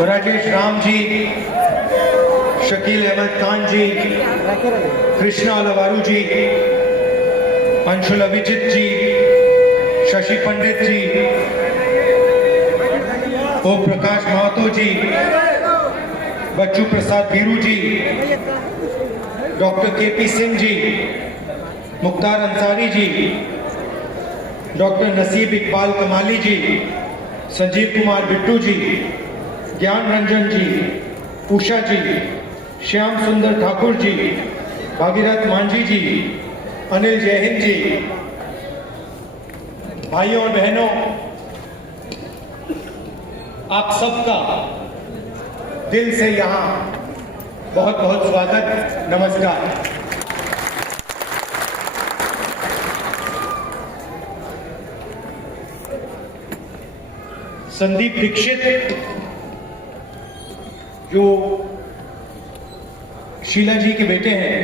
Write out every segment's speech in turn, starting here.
राजेश राम जी, शकील अहमद खान जी, कृष्णा लवारू जी, अंशुल अभिजीत जी, शशि पंडित जी, ओम प्रकाश महतो जी, बच्चू प्रसाद बीरू जी, doctor KP Singh ji, Mukhtar Ansari ji, doctor नसीब इकबाल कमाली जी, संजीव कुमार बिट्टू जी, ज्ञान रंजन जी, उषा जी, श्याम सुंदर ठाकुर जी, भागीरथ मांझी जी, अनिल जयहिंद जी, भाइयों और बहनों, आप सबका दिल से यहाँ बहुत बहुत स्वागत, नमस्कार। संदीप दीक्षित जो शीला जी के बेटे हैं,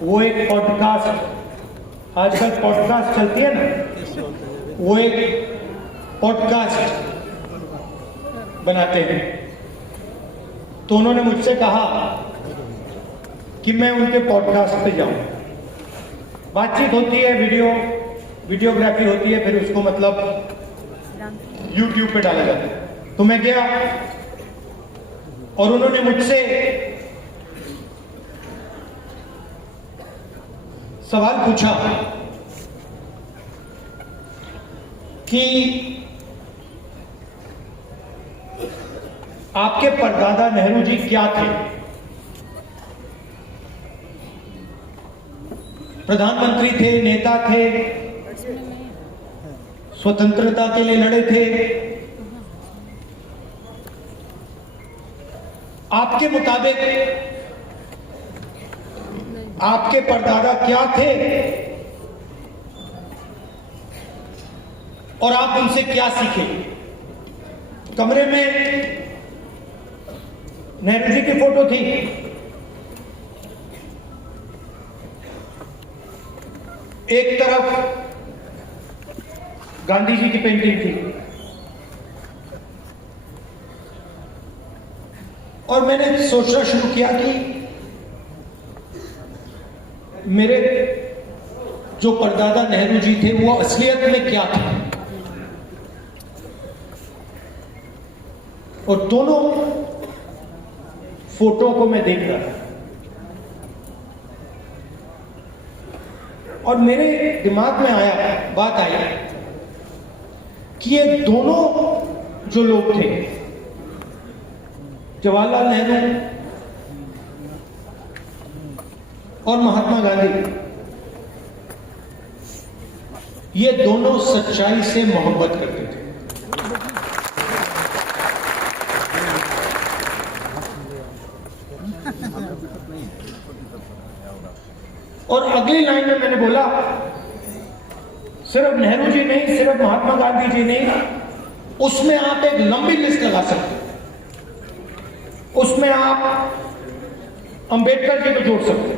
वो एक पॉडकास्ट, आजकल पॉडकास्ट चलती है ना, वो एक पॉडकास्ट बनाते हैं। तो उन्होंने मुझसे कहा कि मैं उनके पॉडकास्ट पे जाऊं। बातचीत होती है, वीडियोग्राफी होती है, फिर उसको मतलब YouTube पे डाला जाता है। तो मैं गया और उन्होंने मुझसे सवाल पूछा कि आपके परदादा नेहरू जी क्या थे? प्रधानमंत्री थे, नेता थे, स्वतंत्रता के लिए लड़े थे। आपके मुताबिक आपके परदादा क्या थे और आप उनसे क्या सीखे? कमरे में नेहरू जी की फोटो थी, एक तरफ गांधी जी की पेंटिंग थी, और मैंने सोचना शुरू किया कि मेरे जो परदादा नेहरू जी थे वो असलियत में क्या थे। और दोनों फोटो को मैं देख रहा था और मेरे दिमाग में बात आई कि ये दोनों जो लोग थे, जवाहरलाल नेहरू और महात्मा गांधी, ये दोनों सच्चाई से मोहब्बत करते थे। और अगली लाइन में मैंने बोला, सिर्फ नेहरू जी नहीं, सिर्फ महात्मा गांधी जी नहीं, उसमें आप एक लंबी लिस्ट लगा सकते हो। उसमें आप अंबेडकर जी को जोड़ सकते हो,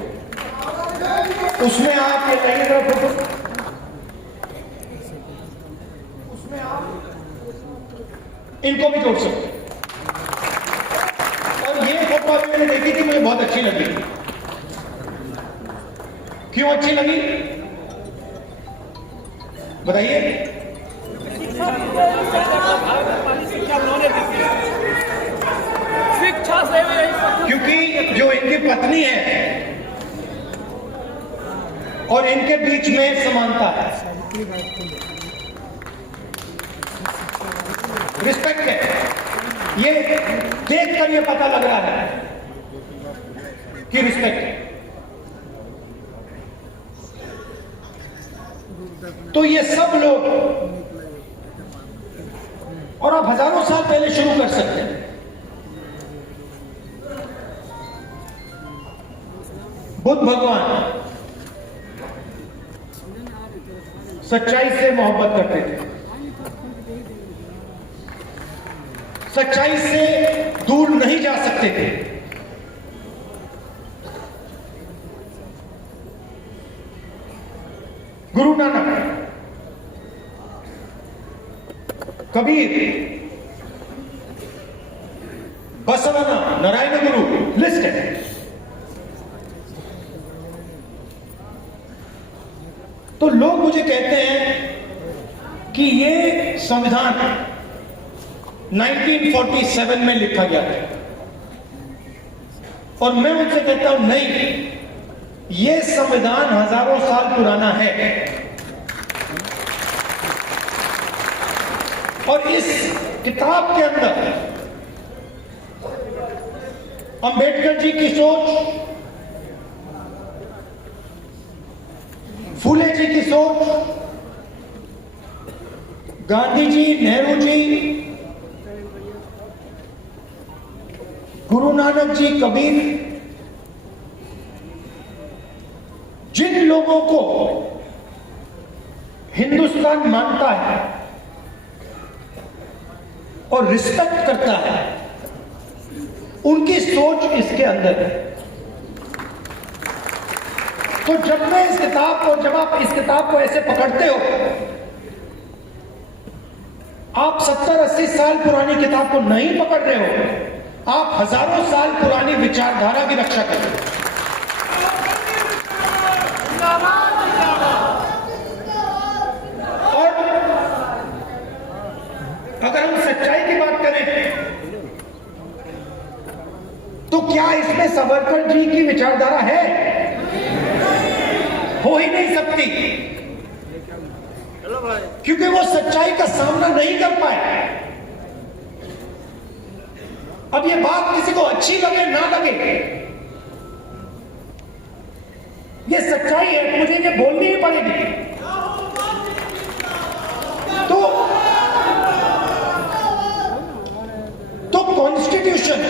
उसमें आप ये फोटो, उसमें आप इनको भी जोड़ सकते हो। और ये फोटो अभी मैंने देखी थी, मुझे बहुत अच्छी लगी। क्यों अच्छी लगी बताइए? क्योंकि जो इनकी पत्नी है और इनके बीच में समानता है, रिस्पेक्ट है। ये देखकर ये पता लग रहा है कि रिस्पेक्ट है। तो ये सब लोग, और आप हजारों साल पहले शुरू कर सकते हैं। बुद्ध भगवान सच्चाई से मोहब्बत करते थे, सच्चाई से दूर नहीं जा सकते थे। गुरु नानक, कबीर, मुझे कहते हैं कि ये संविधान 1947 में लिखा गया था, और मैं उनसे कहता हूं नहीं, ये संविधान हजारों साल पुराना है। और इस किताब के अंदर अंबेडकर जी की सोच, फूले जी की सोच, गांधी जी, नेहरू जी, गुरु नानक जी, कबीर, जिन लोगों को हिंदुस्तान मानता है और रिस्पेक्ट करता है, उनकी सोच इसके अंदर है। तो जब मैं इस किताब को, जब आप इस किताब को ऐसे पकड़ते हो, आप 70-80 साल पुरानी किताब को नहीं पकड़ रहे हो, आप हजारों साल पुरानी विचारधारा की रक्षा कर रहे हो। और अगर हम सच्चाई की बात करें तो क्या इसमें सावरकर जी की विचारधारा है? हो ही नहीं सकती, क्योंकि वो सच्चाई का सामना नहीं कर पाए। अब ये बात किसी को अच्छी लगे ना लगे, ये सच्चाई है, मुझे ये बोलनी ही पड़ेगी। तो कॉन्स्टिट्यूशन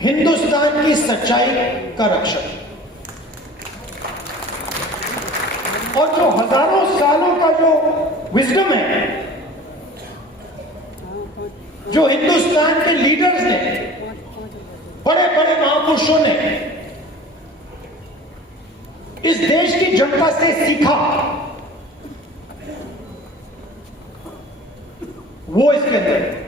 हिंदुस्तान की सच्चाई का रक्षक, और जो हजारों सालों का जो विजडम है, जो हिंदुस्तान के लीडर्स ने, बड़े बड़े महापुरुषों ने इस देश की जनता से सीखा, वो इसके अंदर है।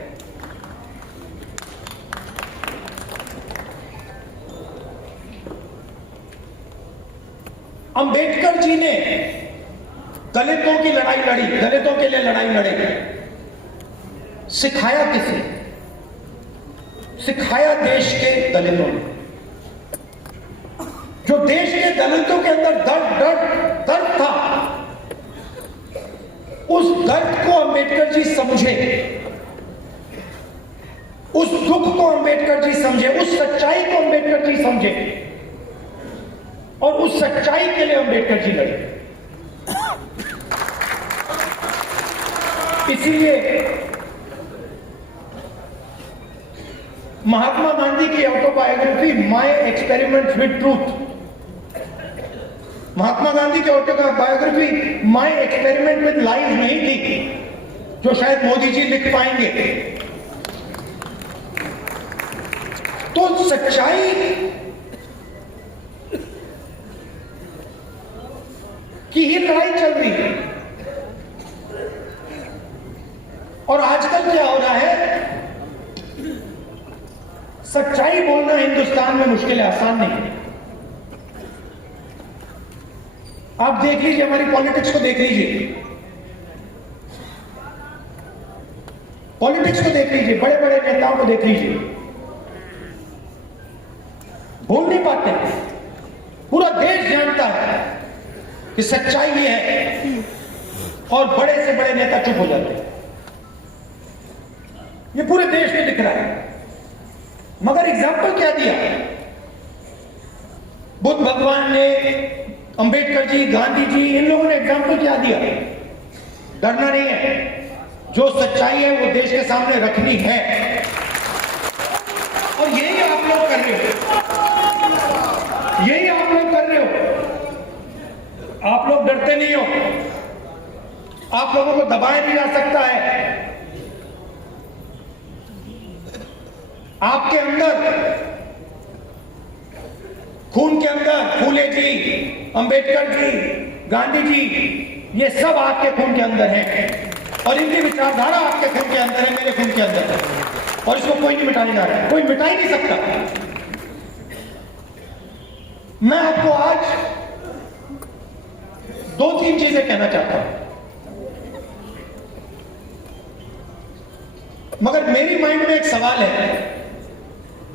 अंबेडकर जी ने दलितों की लड़ाई लड़ी, दलितों के लिए लड़ाई लड़ी। सिखाया किसे? सिखाया देश के दलितों ने। जो देश के दलितों के अंदर दर्द था, उस दर्द को अंबेडकर जी समझे, उस दुख को अंबेडकर जी समझे, उस सच्चाई को अंबेडकर जी समझे, और उस सच्चाई के लिए अंबेडकर जी लड़े। इसीलिए महात्मा गांधी की autobiography my experiments with truth, Mahatma Gandhi की autobiography my experiment with lies नहीं थी, जो शायद मोदी जी लिख पाएंगे। तो सच्चाई की ही लड़ाई चल रही है। और आजकल क्या हो रहा है, सच्चाई बोलना हिंदुस्तान में मुश्किल है, आसान नहीं है। आप देख लीजिए, हमारी पॉलिटिक्स को देख लीजिए, पॉलिटिक्स को देख लीजिए, बड़े बड़े नेताओं को देख लीजिए, बोल नहीं पाते। पूरा देश जानता है कि सच्चाई ये है, और बड़े से बड़े नेता चुप हो जाते हैं। ये पूरे देश में दिख रहा है। मगर एग्जाम्पल क्या दिया? बुद्ध भगवान ने, अंबेडकर जी, गांधी जी, इन लोगों ने एग्जाम्पल क्या दिया? डरना नहीं है, जो सच्चाई है वो देश के सामने रखनी है, और यही आप लोग कर रहे हो, यही आप लोग कर रहे हो। आप लोग डरते नहीं हो, आप लोगों को दबाया नहीं जा सकता है। आपके अंदर, खून के अंदर, फूले जी, अंबेडकर जी, गांधी जी, ये सब आपके खून के अंदर हैं, और इनकी विचारधारा आपके खून के अंदर है, मेरे खून के अंदर है, और इसको कोई नहीं मिटाने जा रहा है, कोई मिटा ही नहीं सकता। मैं आपको आज दो तीन चीजें कहना चाहता हूं, मगर मेरी माइंड में एक सवाल है।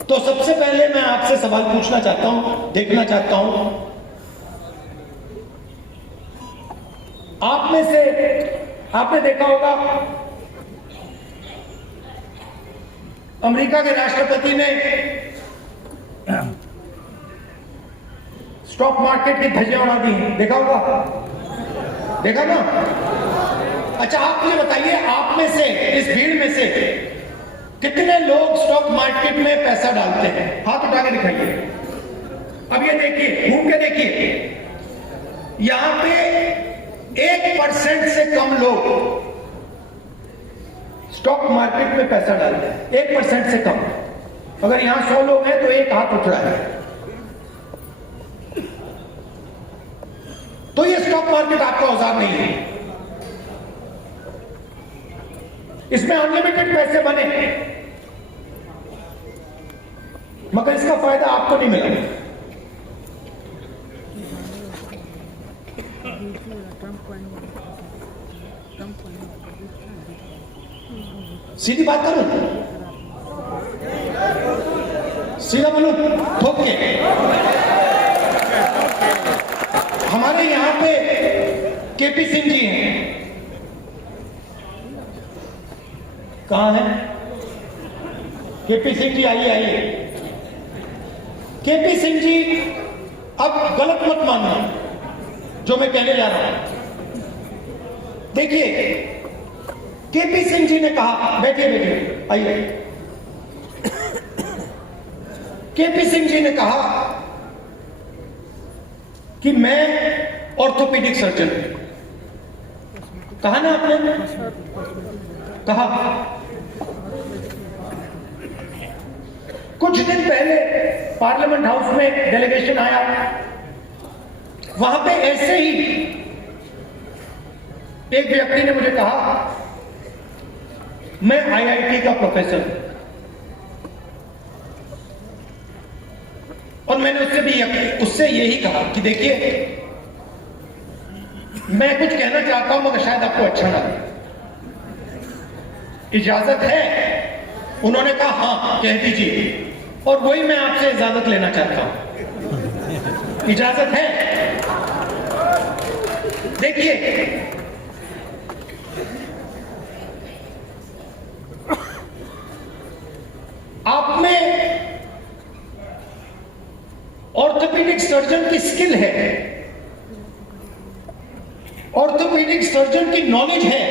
तो सबसे पहले मैं आपसे सवाल पूछना चाहता हूं, देखना चाहता हूं, आप में से आपने देखा होगा अमेरिका के राष्ट्रपति ने स्टॉक मार्केट की धज्जियां उड़ा दी, देखा होगा, देखा ना? अच्छा, आप मुझे बताइए, आप में से, इस भीड़ में से कितने लोग स्टॉक मार्केट में पैसा डालते हैं? हाथ उठा के दिखाइए। अब ये देखिए, घूम के देखिए, यहां पे 1% से कम लोग स्टॉक मार्केट में पैसा डालते हैं, 1% से कम। अगर यहां 100 लोग हैं तो एक हाथ उठ रहा है। तो ये स्टॉक मार्केट आपका औजार नहीं है, इसमें अनलिमिटेड पैसे बने, मगर इसका फायदा आपको नहीं मिला। सीधी बात करूं, सीधा बोलूं, ठोक के, हमारे यहां पे केपी सिंह जी हैं, कहां है केपी सिंह जी? आइए आइए। केपी सिंह जी, अब गलत मत मानना जो मैं कहने जा रहा हूं। देखिए, केपी सिंह जी ने कहा, बैठिए बैठिए, आइए। केपी सिंह जी ने कहा कि मैं ऑर्थोपेडिक सर्जन हूं। कहा ना आपने? कहा। कुछ दिन पहले पार्लियामेंट हाउस में डेलीगेशन आया, वहां पे ऐसे ही एक व्यक्ति ने मुझे कहा, मैं आईआईटी का प्रोफेसर हूं, और मैंने उससे यही कहा कि देखिए, मैं कुछ कहना चाहता हूं मगर शायद आपको अच्छा ना लगे, इजाजत है? उन्होंने कहा हां, कह दीजिए। और वही मैं आपसे इजाजत लेना चाहता हूं, इजाजत है? देखिए, आप में ऑर्थोपेडिक सर्जन की स्किल है, ऑर्थोपेडिक सर्जन की नॉलेज है,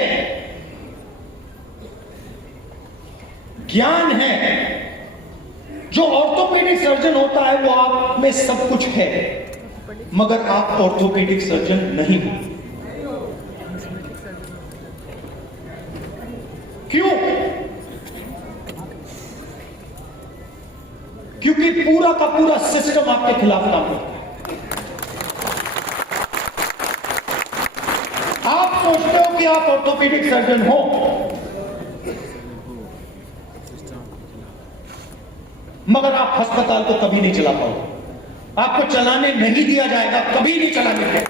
ज्ञान है। जो ऑर्थोपेडिक सर्जन होता है वो आप में सब कुछ है, मगर आप ऑर्थोपेडिक सर्जन नहीं हो। क्यों? क्योंकि पूरा का पूरा सिस्टम आपके खिलाफ काम करता है। आप सोचते हो कि आप ऑर्थोपेडिक सर्जन हो, मगर आप अस्पताल को कभी नहीं चला पाओगे, आपको चलाने नहीं दिया जाएगा, कभी नहीं चलाने देगा।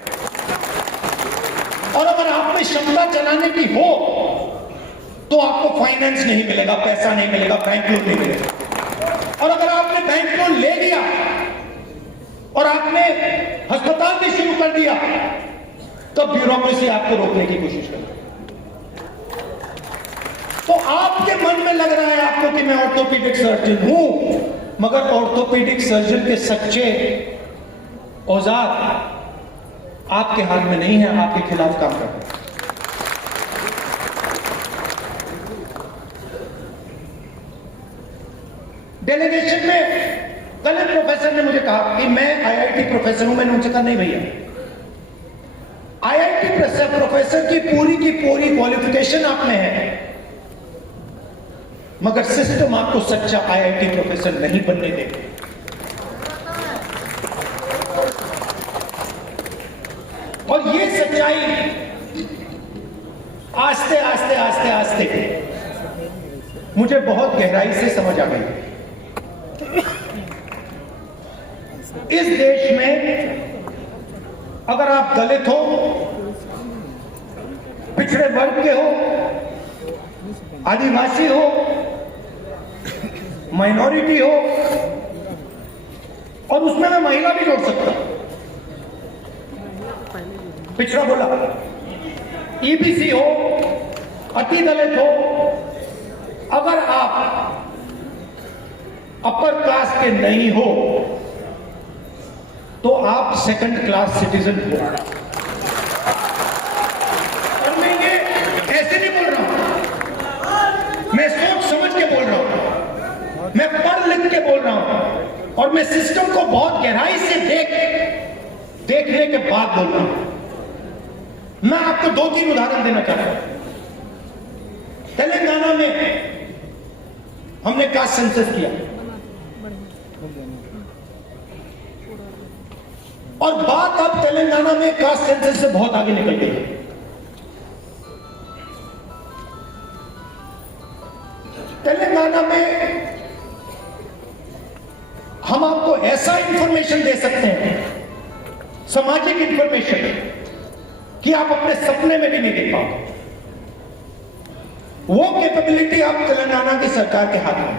और अगर आप में क्षमता चलाने की हो तो आपको फाइनेंस नहीं मिलेगा, पैसा नहीं मिलेगा, बैंक लोन नहीं मिलेगा। और अगर आपने बैंक लोन ले लिया और आपने अस्पताल भी शुरू कर दिया, तो ब्यूरोक्रेसी आपको रोकने की कोशिश करेगी। तो आपके मन में लग रहा है आपको कि मैं ऑर्थोपेडिक सर्जन हूं, मगर ऑर्थोपेडिक सर्जन के सच्चे औजार आपके हाथ में नहीं है, आपके खिलाफ काम कर रहे हैं। डेलीगेशन में कल एक प्रोफेसर ने मुझे कहा कि मैं आईआईटी प्रोफेसर हूं। मैंने उनसे कहा नहीं भैया, आईआईटी प्रोफेसर की पूरी क्वालिफिकेशन आप में है, मगर सिस्टम आपको सच्चा आईआईटी प्रोफेसर नहीं बनने देगा। और ये सच्चाई आस्ते आस्ते आस्ते आस्ते मुझे बहुत गहराई से समझ आ गई। इस देश में अगर आप दलित हो, पिछड़े वर्ग के हो, आदिवासी हो, माइनॉरिटी हो, और उसमें मैं महिला भी जोड़ सकता हूं। पिछड़ा बोला, ईबीसी हो, अति दलित हो, अगर आप अपर क्लास के नहीं हो तो आप सेकंड क्लास सिटीजन हो। और मैं ये ऐसे नहीं बोल रहा हूं, मैं सोच समझ के बोल रहा हूं, मैं पढ़ लिख के बोल रहा हूं, और मैं सिस्टम को बहुत गहराई से देखने के बाद बोल रहा हूं। मैं आपको 2-3 उदाहरण देना चाहता हूं। तेलंगाना में हमने कास्ट सेंसस किया और बात अब तेलंगाना में कास्ट सेंसस से बहुत आगे निकल गई है। तेलंगाना में हम आपको ऐसा इंफॉर्मेशन दे सकते हैं, सामाजिक इंफॉर्मेशन, कि आप अपने सपने में भी नहीं देख पाओगे। वो कैपेबिलिटी आप तेलंगाना की सरकार के हाथ में है।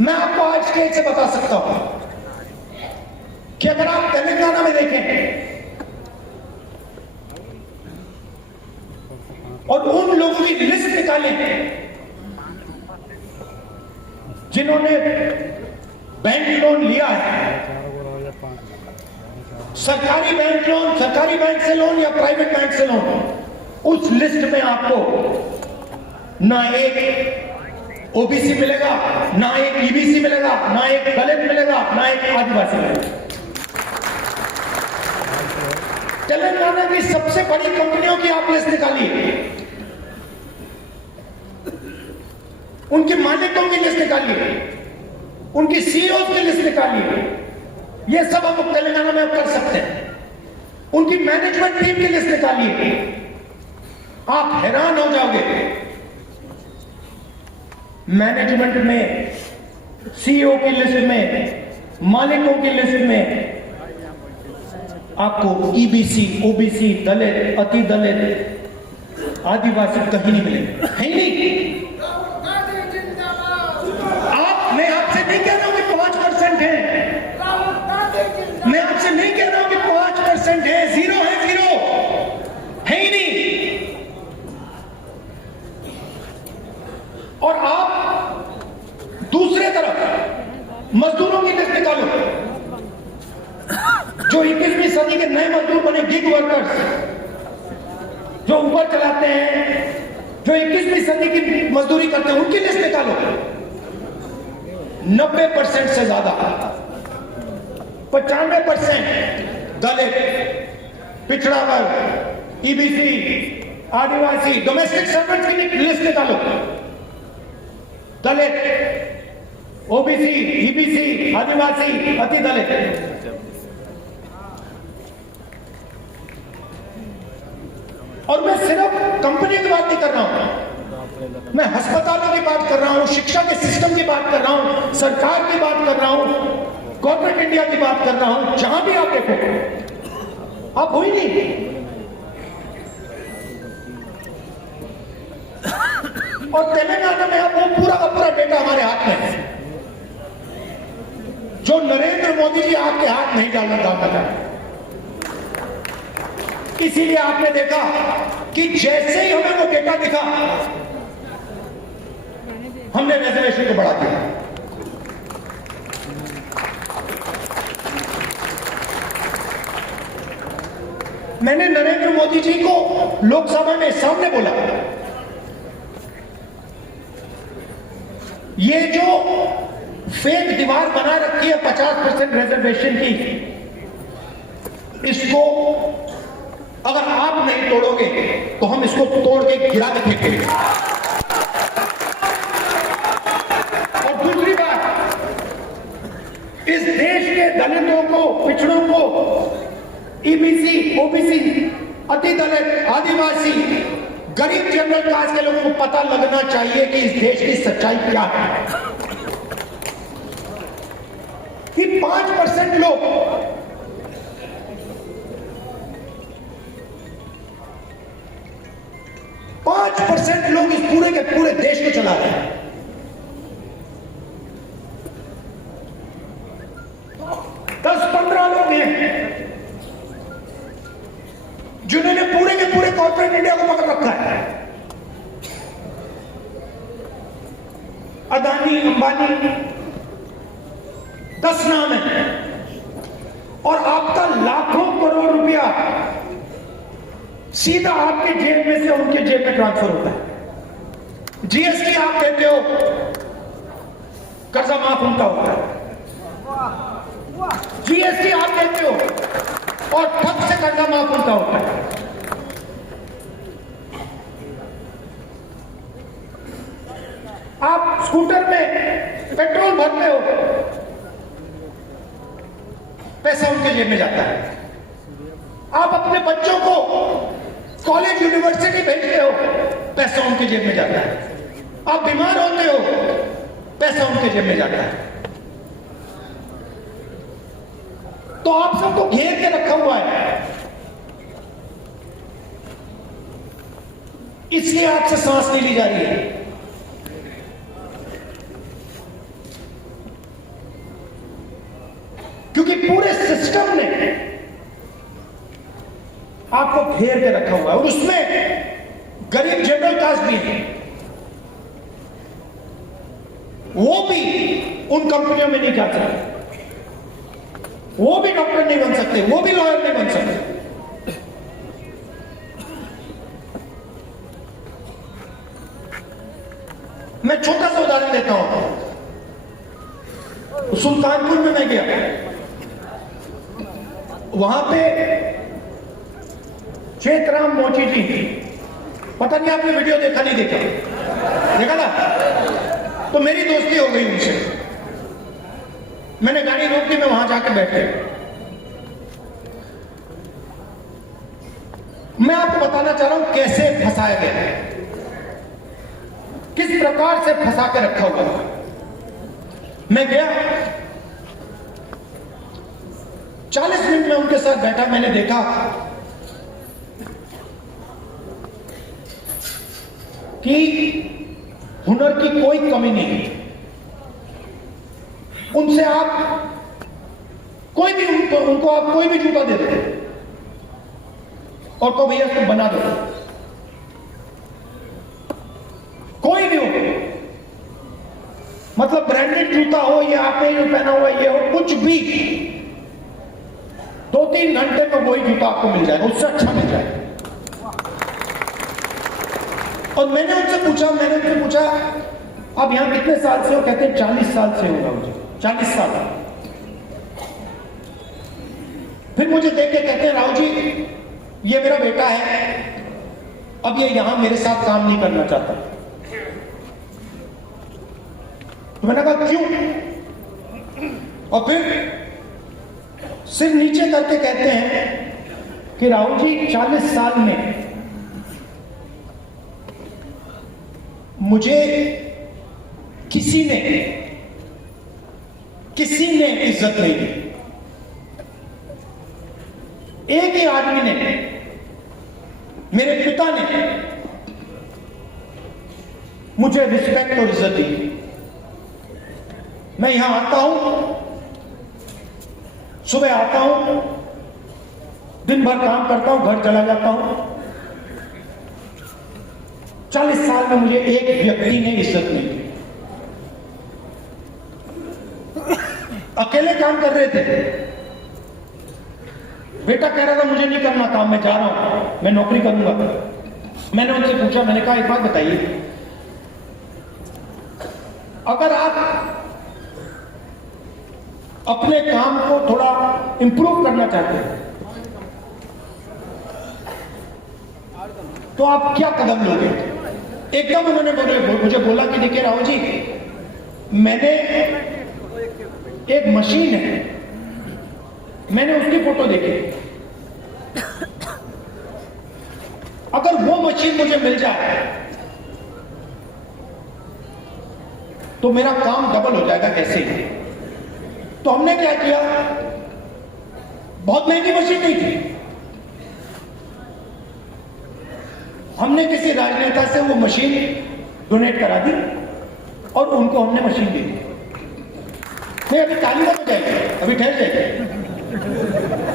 मैं आपको आज स्टेज से बता सकता हूं कि अगर आप तेलंगाना में देखें और उन लोगों की लिस्ट निकालें जिन्होंने बैंक लोन लिया है, सरकारी बैंक लोन, सरकारी बैंक से लोन या प्राइवेट बैंक से लोन, उस लिस्ट में आपको ना एक ओबीसी मिलेगा, ना एक ईबीसी मिलेगा, ना एक दलित मिलेगा, ना एक आदिवासी मिलेगा। तेलंगाना की सबसे बड़ी कंपनियों की आप लिस्ट निकालिए, उनके मालिकों की लिस्ट निकालिए, उनकी सीईओ की लिस्ट निकालिए। ये सब आप तेलंगाना में कर सकते हैं। उनकी मैनेजमेंट टीम की लिस्ट निकालिए, आप हैरान हो जाओगे। मैनेजमेंट में, सीईओ की लिस्ट में, मालिकों की लिस्ट में आपको ईबीसी, ओबीसी, दलित, अति दलित, आदिवासी कहीं नहीं मिलेंगे, कहीं नहीं। मैं आपसे नहीं कह रहा हूं कि 5% है, मैं आपसे नहीं कह रहा हूं कि 5% है, 0 है, 0 है ही नहीं। और आप दूसरे तरफ मजदूरों की लिस्ट निकालो, जो 21वीं सदी के नए मजदूर बने, गिग वर्कर्स, जो ऊबर चलाते हैं, जो 21वीं सदी की मजदूरी करते हैं, उनकी लिस्ट निकालो। 90% से ज्यादा, 95% दलित, पिछड़ा वर्ग, ईबीसी, आदिवासी, डोमेस्टिक सर्वेंट की लिस्ट निकालो। दलित, ओबीसी, ईबीसी, आदिवासी, अति दलित। और मैं सिर्फ कंपनी की बात नहीं कर रहा हूं, मैं अस्पतालों की बात कर रहा हूं, शिक्षा के सिस्टम की बात कर रहा हूं, सरकार की बात कर रहा हूं, कॉर्पोरेट इंडिया की बात कर रहा हूं। जहां भी आप देखो, आप हो ही नहीं। और तेलंगाना में अब वो पूरा का पूरा डेटा हमारे हाथ में है, जो नरेंद्र मोदी जी आपके हाथ नहीं डालना चाहते। इसीलिए आपने देखा कि जैसे ही हमें वो डेटा दिखा, हमने रिजर्वेशन को बढ़ा दिया। मैंने नरेंद्र मोदी जी को लोकसभा में सामने बोला, ये जो फेक दीवार बना रखी है 50% रिजर्वेशन की, इसको अगर आप नहीं तोड़ोगे तो हम इसको तोड़ के गिरा के फेंकेंगे। और दूसरी बात, इस देश के दलितों को, पिछड़ों को, ईबीसी, ओबीसी, अति दलित, आदिवासी, गरीब जनरल कास्ट के लोगों को पता लगना चाहिए कि इस देश की सच्चाई क्या है। कि 5% लोग 5% लोग इस पूरे के पूरे देश को चला रहे हैं। 10-15 लोग हैं जिन्होंने पूरे के पूरे कॉर्पोरेट इंडिया को पकड़ रखा है। अदानी, अंबानी, 10 नाम है, और आपका लाखों करोड़ रुपया सीधा आपके जेब में से उनके जेब में ट्रांसफर होता है। जीएसटी आप कहते हो, कर्जा माफ उनका होता है। जीएसटी आप कहते हो और ठग से कर्जा माफ उनका होता है। आप स्कूटर में पेट्रोल भरते हो, पैसा उनके जेब में जाता है। आप अपने बच्चों को कॉलेज यूनिवर्सिटी भेजते हो, पैसा उनके जेब में जाता है। आप बीमार होते हो, पैसा उनके जेब में जाता है। तो आप सबको घेर के रखा हुआ है, इसलिए आपसे सांस नहीं ली जा रही है। क्योंकि पूरे सिस्टम ने आपको घेर के रखा हुआ है, और उसमें गरीब जनरल कास्ट भी है। वो भी उन कंपनियों में नहीं जा सकते, वो भी डॉक्टर नहीं बन सकते, वो भी लॉयर नहीं बन सकते। मैं छोटा सा उदाहरण देता हूं। सुल्तानपुर में मैं गया, वहां पे चेतराम मोची जी, पता नहीं आपने वीडियो देखा नहीं देखा, देखा ना? तो मेरी दोस्ती हो गई उनसे। मैंने गाड़ी रोक दी, मैं वहां जाके बैठ गया। मैं आपको बताना चाह रहा हूं कैसे फंसाया गया है, किस प्रकार से फंसा के रखा हुआ है। मैं गया, 40 मिनट में उनके साथ बैठा। मैंने देखा कि हुनर की कोई कमी नहीं। उनसे आप कोई भी उनको आप कोई भी जूता दे दो और तो भैया इसको बना दो, कोई भी हो, मतलब ब्रांडेड जूता हो या आपने जो पहना हुआ ये हो, कुछ भी, 2-3 घंटे में वही जूता आपको मिल जाएगा, उससे अच्छा मिल जाएगा। और मैंने उनसे पूछा आप यहां कितने साल से हो? कहते हैं 40 साल से होगा मुझे, 40 साल। फिर मुझे देख के कहते हैं राहुल जी ये मेरा बेटा है, अब ये यहां मेरे साथ काम नहीं करना चाहता। तो मैंने कहा क्यों? और फिर सिर नीचे करके कहते हैं कि राहुल जी 40 साल में मुझे किसी ने इज्जत नहीं दी। एक ही आदमी ने, मेरे पिता ने मुझे रिस्पेक्ट और इज्जत दी। मैं यहां आता हूं, सुबह आता हूं, दिन भर काम करता हूं, घर चला जाता हूं। 40 साल में मुझे एक व्यक्ति ने इज्जत नहीं दी। अकेले काम कर रहे थे, बेटा कह रहा था मुझे नहीं करना काम, मैं जा रहा हूं, मैं नौकरी करूंगा। मैंने उनसे पूछा, मैंने कहा एक बात बताइए, अगर आप अपने काम को थोड़ा इंप्रूव करना चाहते हैं तो आप क्या कदम लोगे? एकदम उन्होंने मुझे बोला कि देखिए राहुल जी, मैंने एक मशीन है, मैंने उसकी फोटो देखी, अगर वो मशीन मुझे मिल जाए तो मेरा काम डबल हो जाएगा। कैसे? तो हमने क्या किया, बहुत महंगी मशीन नहीं थी, हमने किसी राजनेता से वो मशीन डोनेट करा दी और उनको हमने मशीन दे दी। नहीं, अभी ताली बज जाएगी, अभी ठहर जाएगी,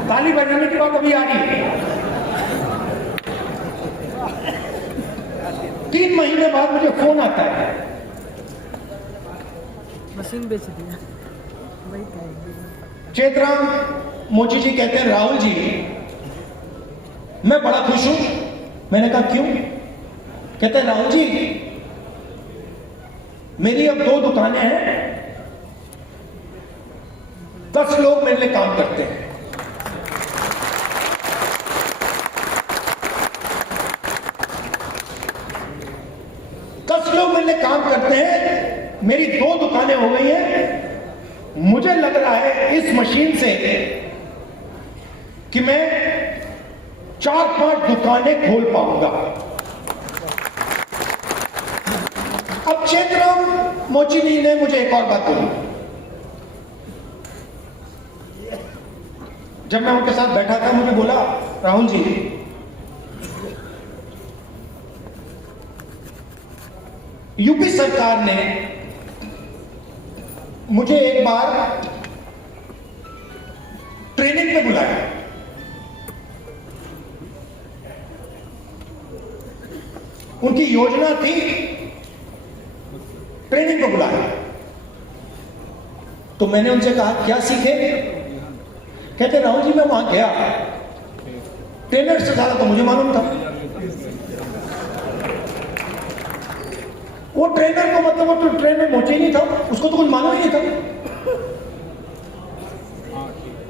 ताली बजाने की बात अभी आ रही है। 3 महीने बाद मुझे फोन आता है, मशीन बेच दिया। चेतराम मोची जी कहते हैं, राहुल जी मैं बड़ा खुश हूं। मैंने कहा क्यों? कहते हैं, राहुल जी मेरी अब 2 दुकानें हैं, 10 लोग मेरे लिए काम करते हैं। लोग मेरे लिए काम करते हैं, मेरी 2 दुकानें हो गई हैं। मुझे लग रहा है इस मशीन से कि मैं 4-5 दुकानें खोल पाऊंगा। अब चेतराम मोची जी ने मुझे एक और बात बोली। जब मैं उनके साथ बैठा था, मुझे बोला, राहुल जी यूपी सरकार ने मुझे एक बार ट्रेनिंग पे बुलाया। उनकी योजना थी ट्रेनिंग पे बुलाया। तो मैंने उनसे कहा क्या सीखे? कहते, राहुल जी मैं वहां गया, ट्रेनर से ज्यादा तो मुझे मालूम था। वो ट्रेनर को मतलब वो तो ट्रेन में पहुंचे ही नहीं था, उसको तो कुछ मालूम ही नहीं था।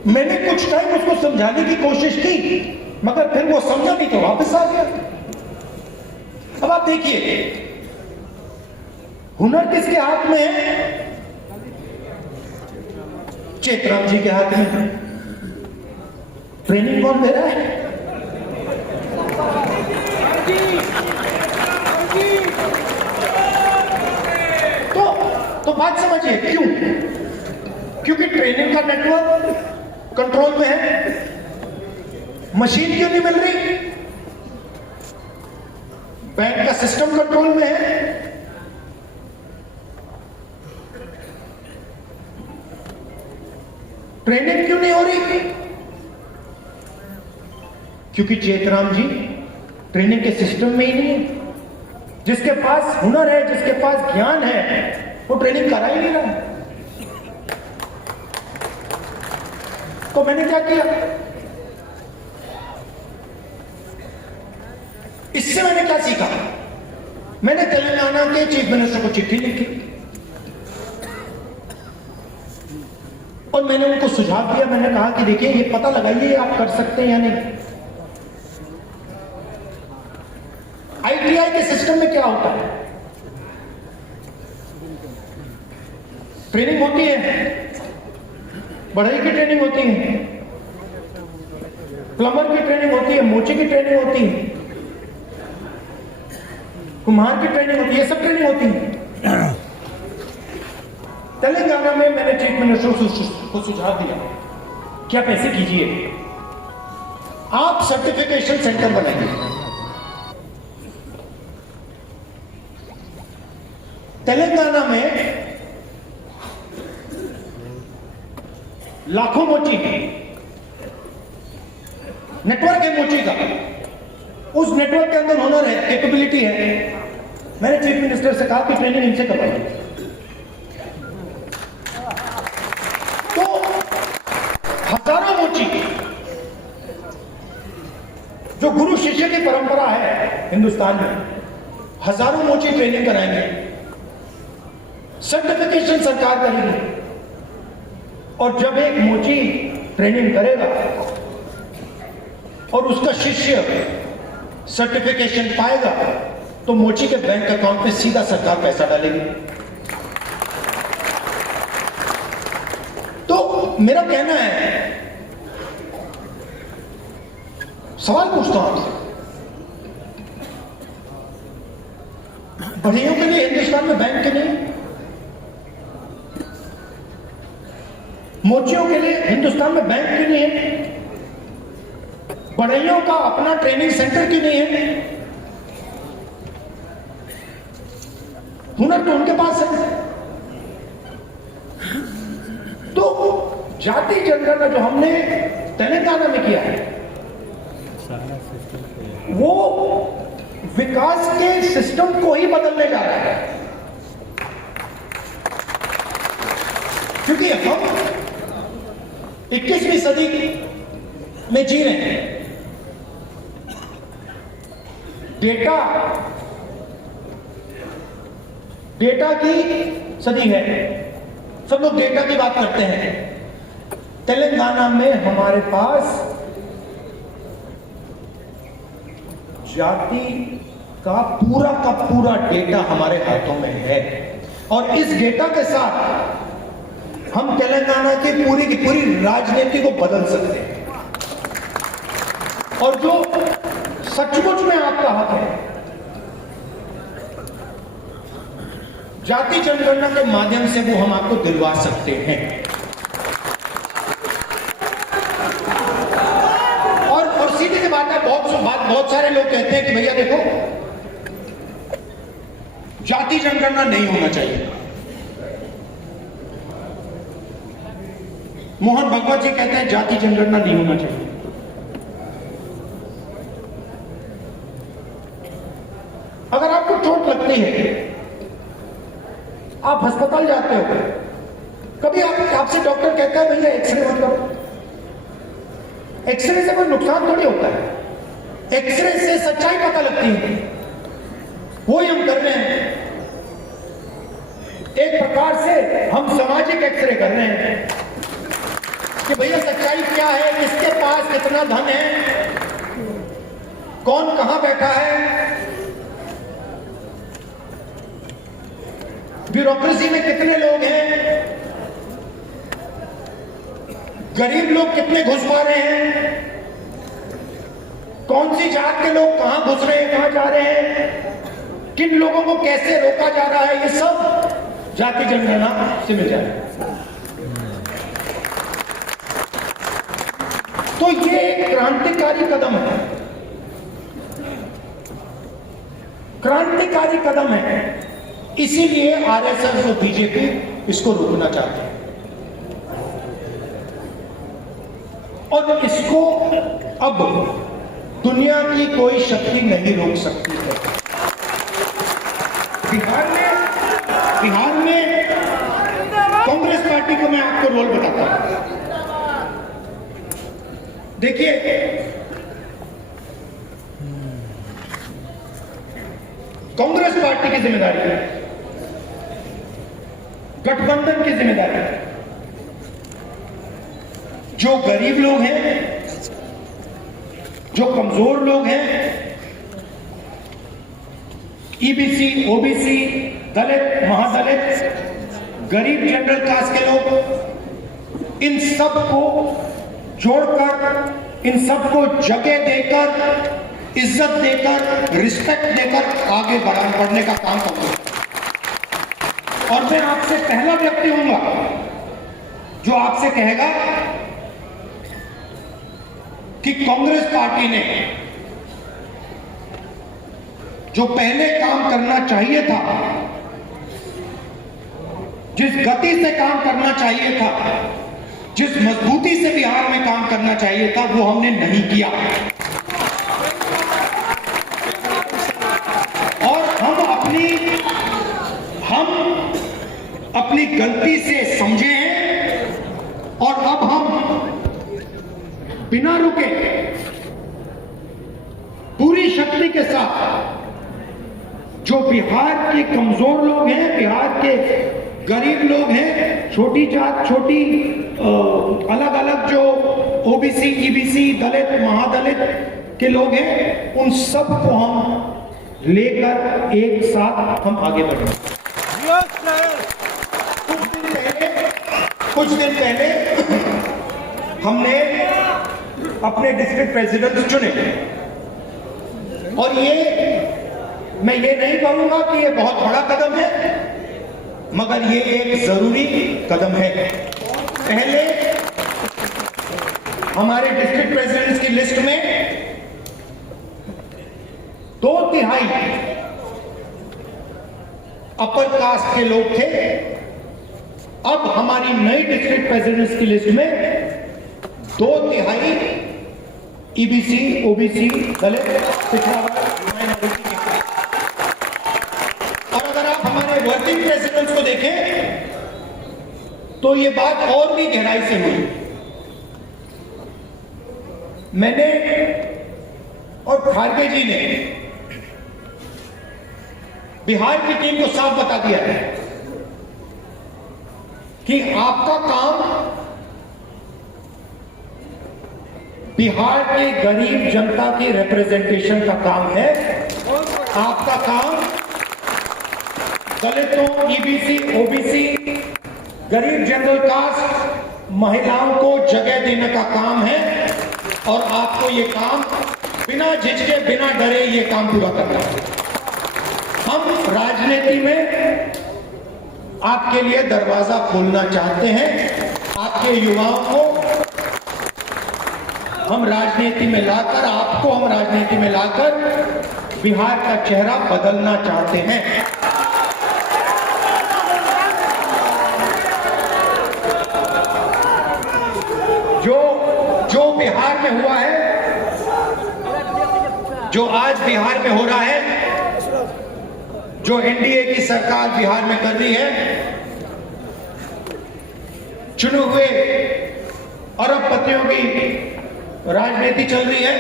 मैंने कुछ टाइम उसको समझाने की कोशिश की, मगर फिर वो समझा नहीं तो वापस आ गया। अब आप देखिए, हुनर किसके हाथ में है? चेतराम जी के हाथ में। ट्रेनिंग कौन दे रहा है? तो बात समझिए क्यों? क्योंकि ट्रेनिंग का नेटवर्क कंट्रोल में है। मशीन क्यों नहीं मिल रही? बैंक का सिस्टम कंट्रोल में है। ट्रेनिंग क्यों नहीं हो रही? क्योंकि चेतराम जी ट्रेनिंग के सिस्टम में ही नहीं है। जिसके पास हुनर है, जिसके पास ज्ञान है, वो ट्रेनिंग करा ही नहीं रहा। तो मैंने क्या किया? इससे मैंने क्या सीखा? मैंने तेलंगाना के चीफ मिनिस्टर को चिट्ठी लिखी और मैंने उनको सुझाव दिया। मैंने कहा कि देखिए, ये पता लगाइए आप कर सकते हैं या नहीं। आईटीआई के सिस्टम में क्या होता है? ट्रेनिंग होती है, बढ़ई की ट्रेनिंग होती है, प्लम्बर की ट्रेनिंग होती है, मोची की ट्रेनिंग होती है, कुम्हार की ट्रेनिंग होती है, ये सब ट्रेनिंग होती है। तेलंगाना में मैंने चीफ मिनिस्टर को सुझाव दिया कि आप ऐसे कीजिए, आप सर्टिफिकेशन सेंटर बनाइए। तेलंगाना में लाखों मोची नेटवर्क है, मोची का। उस नेटवर्क के अंदर हुनर है, कैपेबिलिटी है। मैंने चीफ मिनिस्टर से कहा कि ट्रेनिंग इनसे करवाइए। तो हजारों मोची, जो गुरु शिष्य की परंपरा है हिंदुस्तान में, हजारों मोची ट्रेनिंग कराएंगे। सर्टिफिकेशन सरकार करेगी। और जब एक मोची ट्रेनिंग करेगा और उसका शिष्य सर्टिफिकेशन पाएगा, तो मोची के बैंक अकाउंट में सीधा सरकार पैसा डालेगी। तो मेरा कहना है, सवाल पूछता हूं आपसे, बढ़इयों के लिए हिंदुस्तान में बैंक के नहीं, मोचियों के लिए हिंदुस्तान में बैंक क्यों नहीं है? बढ़इयों का अपना ट्रेनिंग सेंटर क्यों नहीं है? हुनर तो उनके पास है। तो जाति जनगणना जो हमने तेलंगाना में किया है वो विकास के सिस्टम को ही बदलने जा रहा है, क्योंकि हम 21वीं सदी में जी रहे हैं। डेटा की सदी है, सब लोग डेटा की बात करते हैं। तेलंगाना में हमारे पास जाति का पूरा डेटा हमारे हाथों में है, और इस डेटा के साथ हम तेलंगाना की पूरी राजनीति को बदल सकते हैं। और जो सचमुच में आपका हक है, जाति जनगणना के माध्यम से वो हम आपको दिलवा सकते हैं। और सीधी सी बात है, बहुत सारे लोग कहते हैं कि भैया देखो, जाति जनगणना नहीं होना चाहिए। मोहन भगवत जी कहते हैं जाति जनगणना नहीं होना चाहिए। अगर आपको चोट लगती है, आप अस्पताल जाते हो, कभी आपसे डॉक्टर कहता है भैया एक्सरे मत करो। एक्सरे से कोई नुकसान थोड़ी होता है, एक्सरे से सच्चाई पता लगती है। वो ही हम कर रहे हैं, एक प्रकार से हम सामाजिक एक्सरे कर रहे हैं कि भैया सच्चाई क्या है, किसके पास कितना धन है, कौन कहां बैठा है, ब्यूरोक्रेसी में कितने लोग हैं, गरीब लोग कितने घुस पा रहे हैं, कौन सी जात के लोग कहां घुस रहे हैं, कहां जा रहे हैं, किन लोगों को कैसे रोका जा रहा है, ये सब जाति जनगणना से मिल जाए। तो ये एक क्रांतिकारी कदम है, क्रांतिकारी कदम है। इसीलिए आरएसएस और बीजेपी इसको रोकना चाहते हैं, और इसको अब दुनिया की कोई शक्ति नहीं रोक सकती है। बिहार में कांग्रेस पार्टी को मैं आपको रोल बताता हूं। देखिए, कांग्रेस पार्टी की जिम्मेदारी है, गठबंधन की जिम्मेदारी है। जो गरीब लोग हैं, जो कमजोर लोग हैं, ईबीसी, ओबीसी, दलित, महादलित, गरीब जनरल कास्ट के लोग, इन सब को जोड़कर, इन सबको जगह देकर, इज्जत देकर, रिस्पेक्ट देकर आगे बढ़ने का काम करूंगा। और मैं आपसे पहला व्यक्ति हूंगा जो आपसे कहेगा कि कांग्रेस पार्टी ने जो पहले काम करना चाहिए था, जिस गति से काम करना चाहिए था, जिस मजबूती से बिहार में काम करना चाहिए था, वो हमने नहीं किया। और हम अपनी गलती से समझे हैं, और अब हम बिना रुके पूरी शक्ति के साथ जो बिहार के कमजोर लोग हैं, बिहार के गरीब लोग हैं, छोटी जात, छोटी अलग अलग जो ओबीसी, ईबीसी, दलित, महादलित के लोग हैं, उन सब को हम लेकर एक साथ हम आगे बढ़े। कुछ दिन पहले हमने अपने डिस्ट्रिक्ट प्रेसिडेंट चुने, और मैं ये नहीं कहूंगा कि ये बहुत बड़ा कदम है, मगर ये एक जरूरी कदम है। पहले हमारे डिस्ट्रिक्ट प्रेसिडेंट्स की लिस्ट में 2/3 अपर कास्ट के लोग थे। अब हमारी नई डिस्ट्रिक्ट प्रेसिडेंट्स की लिस्ट में 2/3 ईबीसी, ओबीसी, दलित, पिछड़ा वर्ग, माइनॉरिटी के। और अगर आप हमारे वर्किंग प्रेसिडेंट्स को देखें तो ये बात और भी गहराई से हुई। मैंने और खारगे जी ने बिहार की टीम को साफ बता दिया है कि आपका काम बिहार के गरीब जनता के रिप्रेजेंटेशन का काम है। आपका काम दलितों, ईबीसी, ओबीसी, गरीब जनरल कास्ट, महिलाओं को जगह देने का काम है और आपको ये काम बिना झिझके, बिना डरे ये काम पूरा करना है। हम राजनीति में आपके लिए दरवाजा खोलना चाहते हैं। आपके युवाओं को हम राजनीति में लाकर, आपको हम राजनीति में लाकर बिहार का चेहरा बदलना चाहते हैं। जो बिहार में हुआ है, जो आज बिहार में हो रहा है, जो एनडीए की सरकार बिहार में कर रही है, चुने हुए अरबपतियों की राजनीति चल रही है,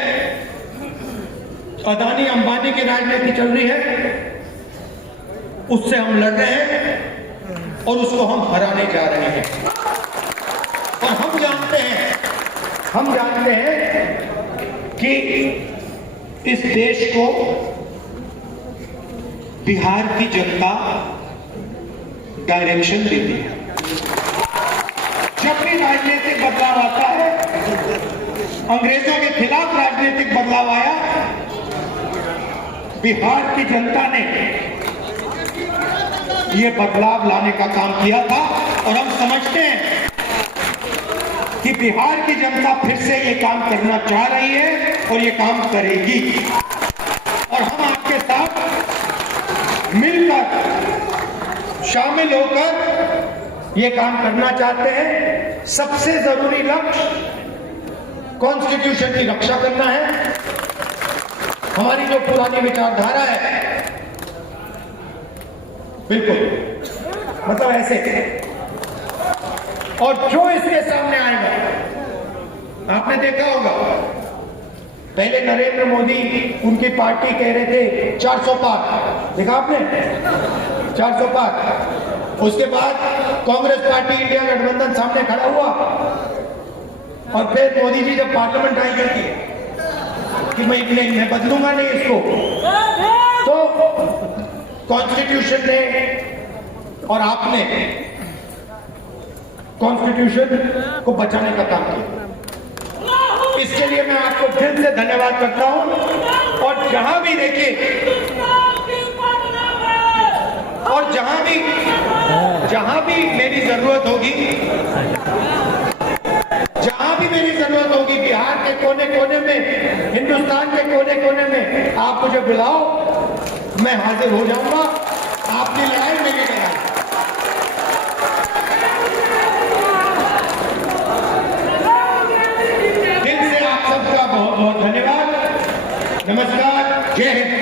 अदानी अंबानी की राजनीति चल रही है, उससे हम लड़ रहे हैं और उसको हम हराने जा रहे हैं। और हम जानते हैं कि इस देश को बिहार की जनता डायरेक्शन देती है। जब भी राजनीतिक बदलाव आता है, अंग्रेजों के खिलाफ राजनीतिक बदलाव आया, बिहार की जनता ने यह बदलाव लाने का काम किया था। और हम समझते हैं कि बिहार की जनता फिर से ये काम करना चाह रही है और ये काम करेगी। और हम आपके साथ मिलकर, शामिल होकर ये काम करना चाहते हैं। सबसे जरूरी लक्ष्य कॉन्स्टिट्यूशन की रक्षा करना है। हमारी जो पुरानी विचारधारा है, बिल्कुल मतलब ऐसे, और जो इसके सामने आएगा, आपने देखा होगा पहले नरेंद्र मोदी, उनकी पार्टी कह रहे थे 400 पार, देखा आपने 400 पार। उसके बाद कांग्रेस पार्टी, इंडिया गठबंधन सामने खड़ा हुआ और फिर मोदी जी जब पार्लियामेंट आई करती कि मैं बदलूंगा नहीं इसको, तो कॉन्स्टिट्यूशन ने और आपने कॉन्स्टिट्यूशन को बचाने का काम किया। इसके लिए मैं आपको फिर से धन्यवाद करता हूं। और जहां भी देखिए, और जहां भी मेरी जरूरत होगी, बिहार के कोने कोने में, हिंदुस्तान के कोने कोने में आप मुझे बुलाओ, मैं हाजिर हो जाऊंगा। आपकी लड़ाई मेरी लड़ाई। दिल से आप सबका बहुत बहुत धन्यवाद। नमस्कार, जय हिंद।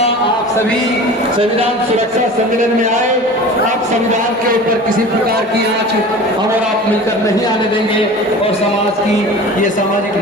आप सभी संविधान सुरक्षा सम्मेलन में आए। आप संविधान के ऊपर किसी प्रकार की आंच हम और आप मिलकर नहीं आने देंगे और समाज की ये सामाजिक